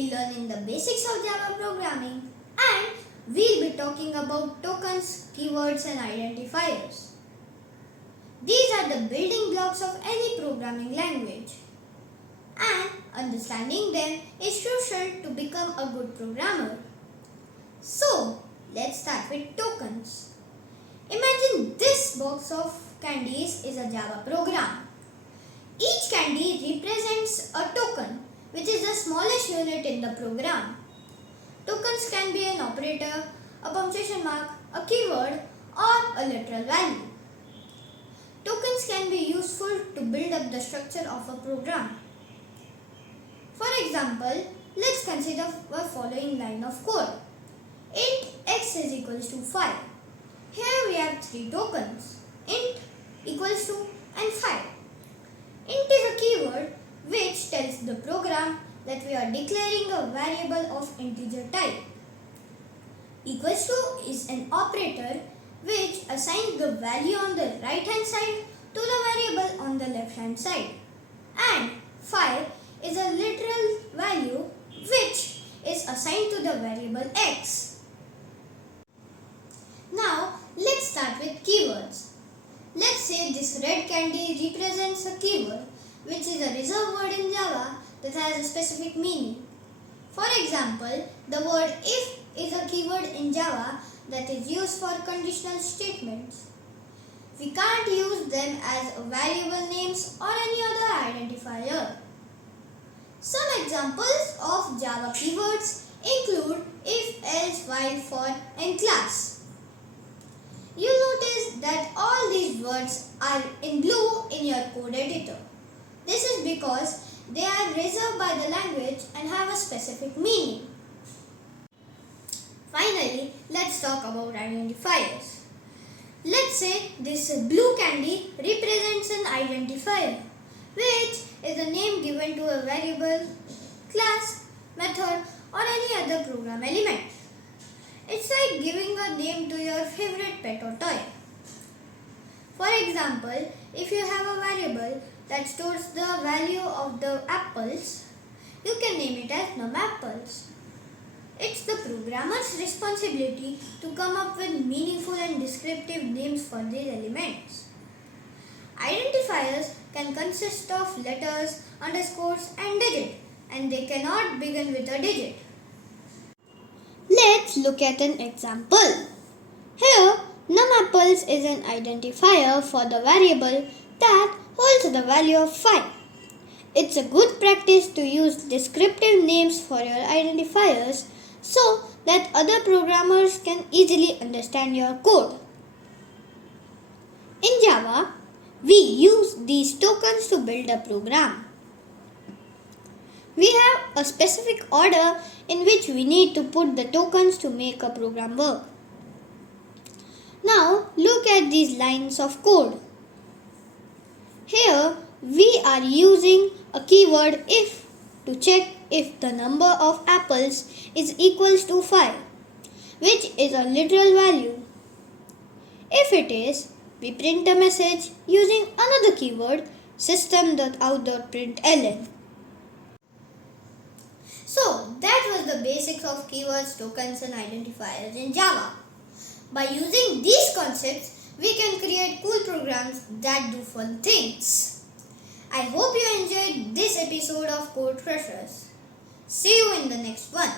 be learning the basics of Java programming and we'll be talking about tokens, keywords and identifiers. These are the building blocks of any programming language and understanding them is crucial to become a good programmer. So, let's start with tokens. Imagine this box of candies is a Java program. Each candy represents a token, which is the smallest unit in the program. Tokens can be an operator, a punctuation mark, a keyword, or a literal value. Tokens can be useful to build up the structure of a program. For example, let's consider the following line of code. Int x is equals to 5. Here we have three tokens. Int equals to and 5. Int is a keyword which tells the program that we are declaring a variable of integer type. Equals to is an operator which assigns the value on the right hand side to the variable on the left hand side. And 5 is a literal value which is assigned to the variable x. Now let's start with keywords. Let's say this red candy represents a keyword which is a reserved word in Java that has a specific meaning. For example, the word if is a keyword in Java that is used for conditional statements. We can't use them as variable names or any other identifier. Some examples of Java keywords include if, else, while, for and class. You'll notice that all these words are in blue in your code editor. This is because they are reserved by the language and have a specific meaning. Finally, let's talk about identifiers. Let's say this blue candy represents an identifier, which is a name given to a variable, class, method or any other program element. It's like giving a name to your favorite pet or toy. For example, if you have a variable that stores the value of the apples, you can name it as numapples. It's the programmer's responsibility to come up with meaningful and descriptive names for these elements. Identifiers can consist of letters, underscores and digits, and they cannot begin with a digit. Let's look at an example. Here, numapples is an identifier for the variable that holds the value of 5. It's a good practice to use descriptive names for your identifiers so that other programmers can easily understand your code. In Java, we use these tokens to build a program. We have a specific order in which we need to put the tokens to make a program work. Now look at these lines of code. Here we are using a keyword if to check if the number of apples is equals to 5, which is a literal value. If it is, we print a message using another keyword system.out.println. So that was the basics of keywords, tokens and identifiers in Java. By using these concepts, we can create cool programs that do fun things. I hope you enjoyed this episode of Code Crushers. See you in the next one.